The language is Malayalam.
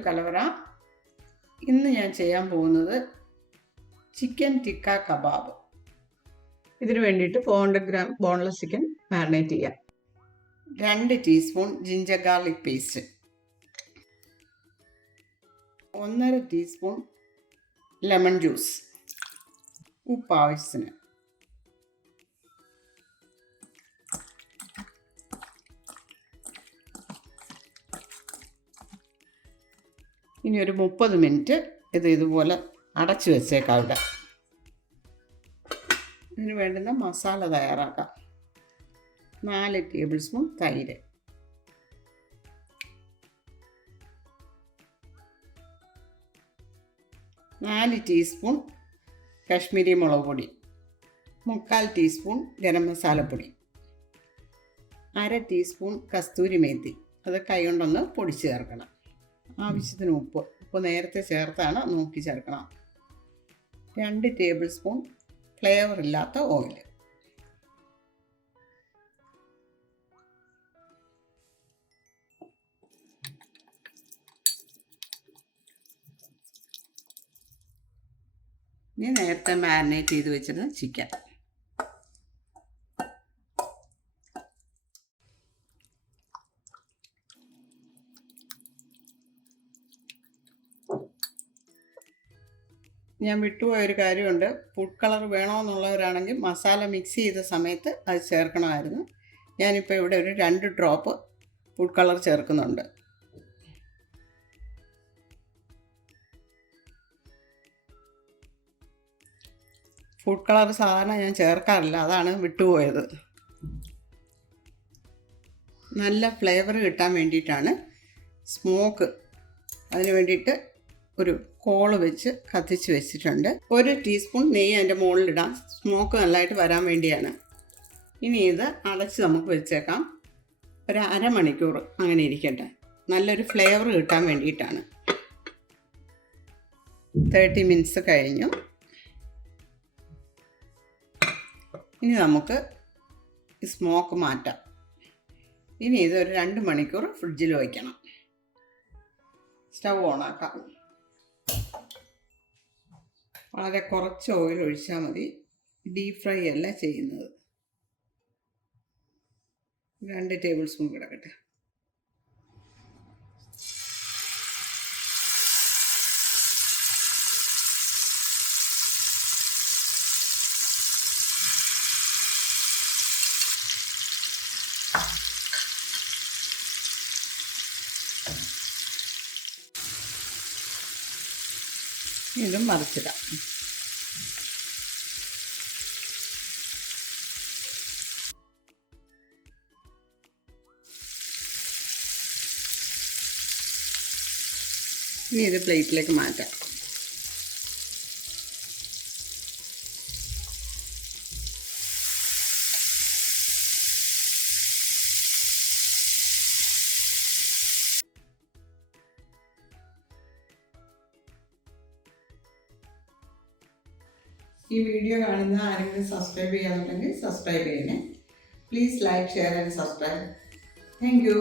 ടു കലവറ. ഇന്ന് ഞാൻ ചെയ്യാൻ പോകുന്നത് ചിക്കൻ ടിക്ക കബാബ്. ഇതിന് വേണ്ടിയിട്ട് 400 ഗ്രാം ബോൺലെസ് ചിക്കൻ മാരിനേറ്റ് ചെയ്യാം. 2 teaspoon ginger garlic paste, 1.5 teaspoon lemon juice, ഉപ്പ് ആവശ്യത്തിന്. ഇനി ഒരു 30 മിനിറ്റ് ഇതുപോലെ അടച്ചു വെച്ചേക്കാം. ഇവിടെ ഇതിന് വേണ്ടുന്ന മസാല തയ്യാറാക്കാം. 4 ടേബിൾ സ്പൂൺ തൈര്, 4 ടീസ്പൂൺ കാശ്മീരി മുളക് പൊടി, 3/4 ടീസ്പൂൺ ഗരം മസാലപ്പൊടി, 1/2 ടീസ്പൂൺ കസ്തൂരി മേത്തി, അത് കൈകൊണ്ടൊന്ന് പൊടിച്ച് ചേർക്കണം. ആവശ്യത്തിന് ഉപ്പ് നേരത്തെ ചേർത്താണ്, നോക്കി ചേർക്കണം. 2 ടേബിൾ സ്പൂൺ ഫ്ലേവർ ഇല്ലാത്ത ഓയിൽ. ഇനി നേരത്തെ മാരിനേറ്റ് ചെയ്ത് വെച്ചിരുന്ന ചിക്കൻ. ഞാൻ വിട്ടുപോയൊരു കാര്യമുണ്ട്. ഫുഡ് കളർ വേണമെന്നുള്ളവരാണെങ്കിൽ മസാല മിക്സ് ചെയ്ത സമയത്ത് അത് ചേർക്കണമായിരുന്നു. ഞാനിപ്പോൾ ഇവിടെ ഒരു 2 ഡ്രോപ്പ് ഫുഡ് കളർ ചേർക്കുന്നുണ്ട്. ഫുഡ് കളർ സാധാരണ ഞാൻ ചേർക്കാറില്ല, അതാണ് വിട്ടുപോയത്. നല്ല ഫ്ലേവർ കിട്ടാൻ വേണ്ടിയിട്ടാണ്. സ്മോക്ക്, അതിന് വേണ്ടിയിട്ട് ഒരു കോള് വെച്ച് കത്തിച്ച് വെച്ചിട്ടുണ്ട്. 1 ടീസ്പൂൺ നെയ്യ് അതിൻ്റെ മുകളിലിടാം, സ്മോക്ക് നല്ലതായിട്ട് വരാൻ വേണ്ടിയാണ്. ഇനി ഇത് അടച്ച് നമുക്ക് വെച്ചേക്കാം. ഒരു അരമണിക്കൂർ അങ്ങനെ ഇരിക്കട്ടെ, നല്ലൊരു ഫ്ലേവർ കിട്ടാൻ വേണ്ടിയിട്ടാണ്. 30 മിനിറ്റ്സ് കഴിഞ്ഞു. ഇനി നമുക്ക് ഈ സ്മോക്ക് മാറ്റാം. ഇനി ഇതൊരു 2 മണിക്കൂർ ഫ്രിഡ്ജിൽ വയ്ക്കണം. സ്റ്റൗ ഓണാക്കാം. വളരെ കുറച്ച് ഓയിൽ ഒഴിച്ചാൽ മതി. ഡീപ് ഫ്രൈ അല്ല ചെയ്യുന്നത്. 2 ടേബിൾ സ്പൂൺ കിടക്കട്ടെ. ഇതും മറിച്ചിടാം. ഇനി ഇത് പ്ലേറ്റിലേക്ക് മാറ്റാം. ഈ വീഡിയോ കാണുന്ന ആരെങ്കിലും സബ്സ്ക്രൈബ് ചെയ്യാനുണ്ടെങ്കിൽ സബ്സ്ക്രൈബ് ചെയ്യണേ. Please like, share and subscribe. Thank you.